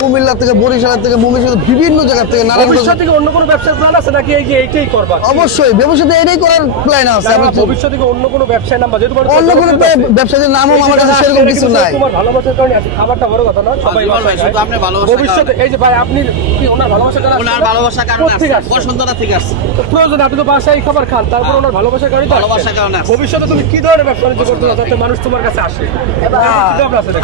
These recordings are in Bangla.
কুমিল্লা থেকে, বরিশাল থেকে, ময়মনসিংহ বিভিন্ন জায়গা থেকে, নারায়ণগঞ্জ ভবিষ্যতে কি অন্য কোনো ব্যবসার প্ল্যান আছে নাকি এই যে এইটাই করবা? অবশ্যই ভবিষ্যতে এটাই করার প্ল্যান আছে। না, ভবিষ্যতে কি অন্য কোনো ব্যবসায় নাম বা যেহেতু বড় অন্য কোনো ব্যবসায়ীর নামও আমার কাছে সেরকম কিছু নাই। তোমার ভালোবাসার কারণে আছে, খাবারটা বড় কথা না, সবাই ভাই শুধু আপনি ভালোবাসা ভবিষ্যতে এই যে ভাই আপনি কি ওনার ভালোবাসার কারণে ওনার ভালোবাসার কারণে আছে, বসুন্ধরা থেকে আসছে। প্রয়োজন আপনি তো বাসায় খাবার খান, তারপর ওনার ভালোবাসার কারণে ভালোবাসার কারণে আসছে। ভবিষ্যতে তুমি কি ধরনের ব্যবসা বাণিজ্য করতে চাও যাতে মানুষ তোমার কাছে আসে?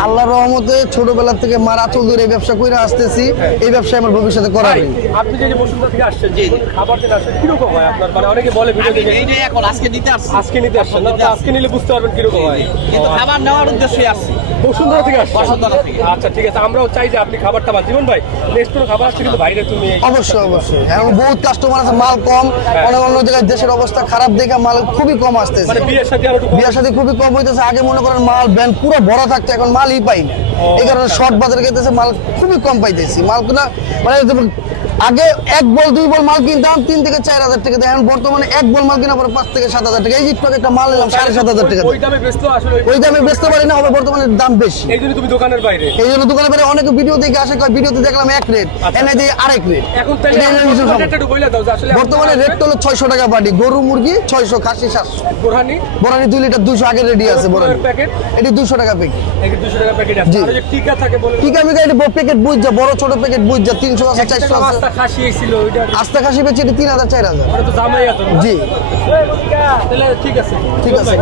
আল্লাহর রহমতে ছোটবেলা থেকে মার আঁচল ধরে এই ব্যবসা করে আসতেছি, এই ব্যবসা আমার ভবিষ্যতে করার। আপনি যে বসুন্ধরা থেকে আসছেন, যে খাবার যেটা আসছে কিরকম হয় আপনার? মানে অনেকে বলে ভিডিও দেখে এই যে এখন আজকে নিতে আসছে, আজকে নিতে আসছেন না, আজকে নিলে বুঝতে পারবেন কিরকম হয়। কিন্তু খাবার নেওয়ার উদ্দেশ্যে আসছে বসুন্ধরা থেকে আসছে। বসুন্ধরা থেকে। আচ্ছা ঠিক আছে, আমরাও চাই যে আপনি খাবারটা পান। জীবন ভাই নেক্সট কোনো খাবার আসছে কিন্তু বাইরে তুমি অবশ্যই অবশ্যই, এখন বহুত কাস্টমার আছে, মাল কম, অনেক অন্য জায়গায় দেশের অবস্থা খারাপ দেখে মাল খুবই কম আসতেছে। মানে বিয়ের সাথে আরো বিয়ার সাথে খুবই কম হইতেছে। আগে মনে করেন মাল ব্যান পুরো ভরা থাকতো, এখন মালই পাই না। এই কারণে শর্ট বাজারে গেতেছে, মাল খুবই কম পাইতেছি। মাল কিনা মানে আগে এক বল দুই বল মাল কিনতাম 3 থেকে 4 হাজার টাকা দিয়ে, এখন বর্তমানে এক বল মাল কিনা পরে 5 থেকে 7 হাজার টাকা। এই যে একটু আগে একটা মাল নিলাম 7,500 টাকা ওই দামে বেচতে আসলে ওই দামে বেচতে পারি না, হবে বর্তমানে দাম বেশি। এই জন্য তুমি দোকানের বাইরে। এই জন্য দোকানে বেড়ে অনেক ভিডিও দেখে আসে, কয় ভিডিওতে দেখলাম এক রেট, এনে দিয়ে আরেক রেট। এখন তাহলে একটু বইলা দাও যে আসলে বর্তমানে রেট হলো 600 টাকা পাটি, গরু মুরগি 600, খাসি 700, বোরহানি বরানি 2 লিটার 200 আগে রেডি আছে। বরানি প্যাকেট এটি 200 টাকা প্যাকেট। এই 200 টাকা প্যাকেট আছে। জি। আর যে টিকা থাকে বলে ঠিক আছে, এটা প্যাকেট বুঝ বড় ছোট প্যাকেট বুঝ 300 আছে, 400 আছে। রাস্তা খাসি ছিল ওইটা আস্তা খাসি বেচে 3,000 4,000। ওটা তো জামাই এত। জি তাহলে ঠিক আছে। ঠিক আছে।